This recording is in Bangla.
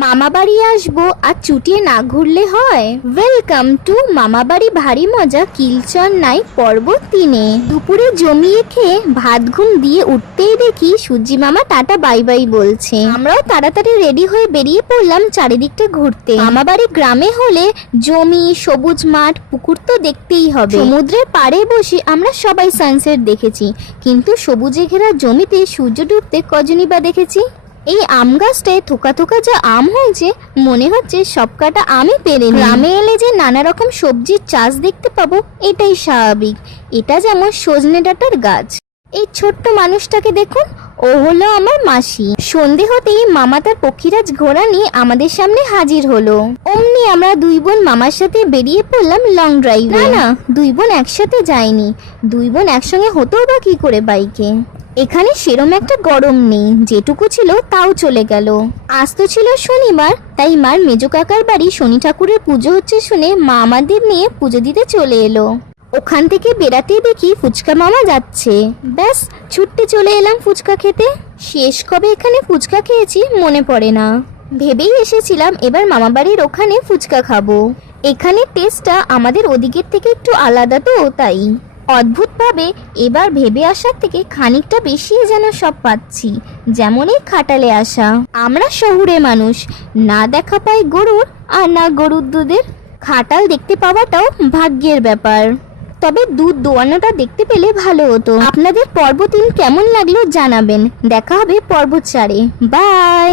মামা বাড়ি আসবো আর চুটিয়ে না ঘুরলে হয়। ওয়েলকাম টু মামা বাড়ি ভারী মজা কিলচর নাই পর্ব 3-এ। দুপুরে জমিয়ে খেয়ে ভাত ঘুম দিয়ে উঠতেই দেখি সূর্যি মামা টাটা বাই বাই বলছে। আমরাও তাড়াতাড়ি রেডি হয়ে বেরিয়ে পড়লাম চারিদিকটা ঘুরতে। মামা বাড়ি গ্রামে হলে জমি, সবুজ মাঠ, পুকুর তো দেখতেই হবে। সমুদ্রের পাড়ে বসে আমরা সবাই সানসেট দেখেছি, কিন্তু সবুজে ঘেরা জমিতে সূর্য ডুবতে কজনই বা দেখেছি। এই আম গাছটায় থোকা থোকা যা আম হয়েছে, মনে হচ্ছে সবকটা আমি পেরে নিই। গ্রামে এলে যে নানা রকম সবজির চাষ দেখতে পাবো, এটাই স্বাভাবিক। এটা যেমন সজনে ডাঁটার গাছ। এই ছোট্ট মানুষটাকে দেখুন, ও হলো আমার মাসি। সন্ধে হতেই মামা তার পক্ষীরাজ ঘোড়া নিয়ে আমাদের সামনে হাজির হলো। অমনি আমরা দুই বোন মামার সাথে বেরিয়ে পড়লাম লং ড্রাইভে। না, দুই বোন একসাথে যায়নি। দুই বোন একসঙ্গে হতেও বা কি করে বাইকে। এখানে সেরম একটা গরম নেই, যেটুকু ছিল তাও চলে গেল। আজ তো ছিল শনিবার, তাই মার মেজো কাকার বাড়ি শনি ঠাকুরের পুজো হচ্ছে শুনে মা আমাদের নিয়ে পুজো দিতে চলে এলো। ওখান থেকে বেরাতেই দেখি ফুচকা মামা যাচ্ছে। ব্যাস ছুটতে চলে এলাম ফুচকা খেতে। শেষ কবে এখানে ফুচকা খেয়েছি মনে পড়ে না। ভেবেই এসেছিলাম এবার মামা বাড়ির ওখানে ফুচকা খাবো। এখানে টেস্টটা আমাদের ওদিকের থেকে একটু আলাদা, তো তাই অদ্ভুতভাবে এবার ভেবে আসার থেকে খানিকটা বেশি যেন সব পাচ্ছি। যেমন এই খাটালে আসা। আমরা শহুরে মানুষ, না দেখা পাই গরুর আর না গরুর দুধের। খাটাল দেখতে পাওয়াটাও ভাগ্যের ব্যাপার। তবে দুধ দোয়ানোটা দেখতে পেলে ভালো হতো। আপনাদের পর্ব 3 কেমন লাগলো জানাবেন। দেখা হবে পর্ব 4-এ। বাই।